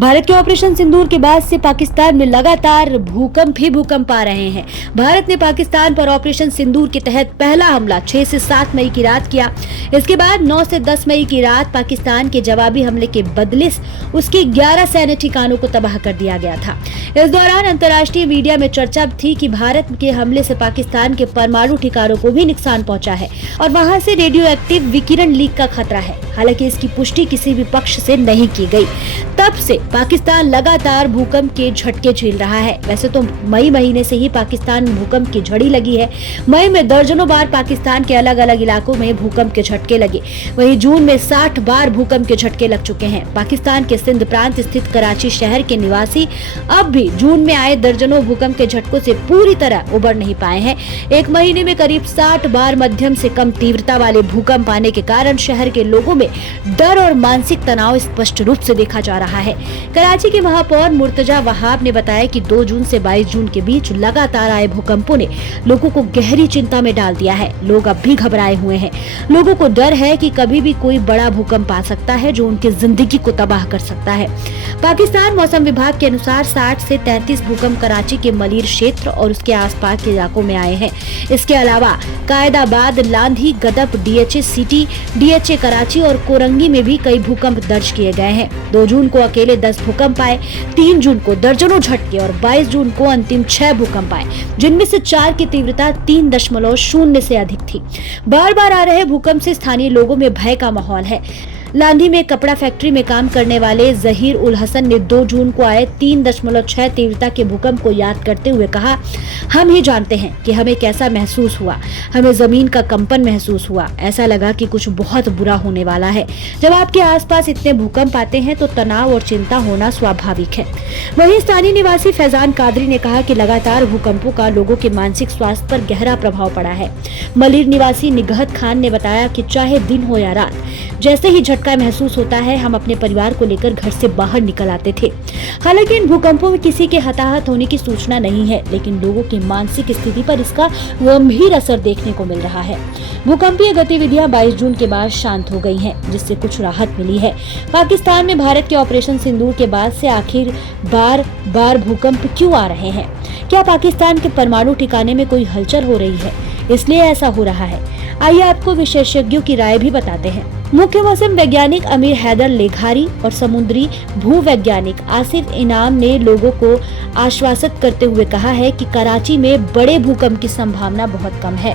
भारत के ऑपरेशन सिंदूर के बाद से पाकिस्तान में लगातार भूकंप आ रहे हैं। भारत ने पाकिस्तान पर ऑपरेशन सिंदूर के तहत पहला हमला 6 से 7 मई की रात किया। इसके बाद 9 से 10 मई की रात पाकिस्तान के जवाबी हमले के बदले उसके 11 सैन्य ठिकानों को तबाह कर दिया गया था। इस दौरान अंतर्राष्ट्रीय मीडिया में चर्चा थी कि भारत के हमले से पाकिस्तान के परमाणु ठिकानों को भी नुकसान पहुंचा है और वहां से रेडियो एक्टिव विकिरण लीक का खतरा है। हालांकि इसकी पुष्टि किसी भी पक्ष से नहीं की गई। तब से पाकिस्तान लगातार भूकंप के झटके झेल रहा है। वैसे तो मई महीने से ही पाकिस्तान में भूकंप की झड़ी लगी है। मई में दर्जनों बार पाकिस्तान के अलग अलग इलाकों में भूकंप के झटके लगे। वहीं जून में 60 बार भूकंप के झटके लग चुके हैं। पाकिस्तान के सिंध प्रांत स्थित कराची शहर के निवासी अब भी जून में आए दर्जनों भूकंप के झटकों से पूरी तरह उबर नहीं पाए हैं। एक महीने में करीब 60 बार मध्यम से कम तीव्रता वाले भूकंप आने के कारण शहर के लोगों में डर और मानसिक तनाव स्पष्ट रूप से देखा जा रहा है। कराची के महापौर मुर्तजा वहाब ने बताया कि 2 जून से 22 जून के बीच लगातार आए भूकंपों ने लोगों को गहरी चिंता में डाल दिया है। लोग अब भी घबराए हुए हैं। लोगों को डर है कि कभी भी कोई बड़ा भूकंप आ सकता है जो उनकी जिंदगी को तबाह कर सकता है। पाकिस्तान मौसम विभाग के अनुसार 60 से 33 भूकंप कराची के मलीर क्षेत्र और उसके आसपास के इलाकों में आए हैं। इसके अलावा Qaidabad, Landhi, Gadap, DHA city, DHA Karachi और कोरंगी में भी कई भूकंप दर्ज किए गए हैं। 2 जून को अकेले 10 भूकंप आए, 3 जून को दर्जनों झटके और 22 जून को अंतिम 6 भूकंप आए, जिनमें से 4 की तीव्रता 3.0 से अधिक थी। बार बार आ रहे भूकंप से स्थानीय लोगों में भय का माहौल है। लांधी में कपड़ा फैक्ट्री में काम करने वाले जहीर उल हसन ने 2 जून को आए 3.6 तीव्रता के भूकंप को याद करते हुए कहा, हम ही जानते हैं कि हमें कैसा महसूस हुआ। हमें जमीन का कंपन महसूस हुआ। ऐसा लगा कि कुछ बहुत बुरा होने वाला है। जब आपके आसपास इतने भूकंप आते हैं तो तनाव और चिंता होना स्वाभाविक है। वहीं स्थानीय निवासी फैजान कादरी ने कहा कि लगातार भूकंपों का लोगों के मानसिक स्वास्थ्य पर गहरा प्रभाव पड़ा है। मलीर निवासी निगहत खान ने बताया कि चाहे दिन हो या रात, जैसे ही झटका महसूस होता है हम अपने परिवार को लेकर घर से बाहर निकल आते थे। हालांकि इन भूकंपों में किसी के हताहत होने की सूचना नहीं है, लेकिन लोगों की मानसिक स्थिति पर इसका गंभीर असर देखने को मिल रहा है। भूकंपीय गतिविधियां 22 जून के बाद शांत हो गई हैं, जिससे कुछ राहत मिली है। पाकिस्तान में भारत के ऑपरेशन सिंदूर के बाद से आखिर बार भूकंप क्यों आ रहे हैं? क्या पाकिस्तान के परमाणु ठिकाने में कोई हलचल हो रही है, इसलिए ऐसा हो रहा है? आइए आपको विशेषज्ञों की राय भी बताते हैं। मुख्य मौसम वैज्ञानिक अमीर हैदर लेघारी और समुद्री भूवैज्ञानिक आसिफ इनाम ने लोगों को आश्वासित करते हुए कहा है कि कराची में बड़े भूकंप की संभावना बहुत कम है।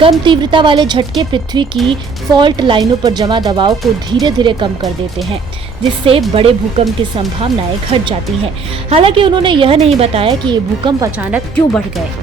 कम तीव्रता वाले झटके पृथ्वी की फॉल्ट लाइनों पर जमा दबाव को धीरे धीरे कम कर देते हैं, जिससे बड़े भूकंप की संभावनाएं घट जाती हैं। हालांकि उन्होंने यह नहीं बताया कि ये भूकंप अचानक क्यों बढ़ गए।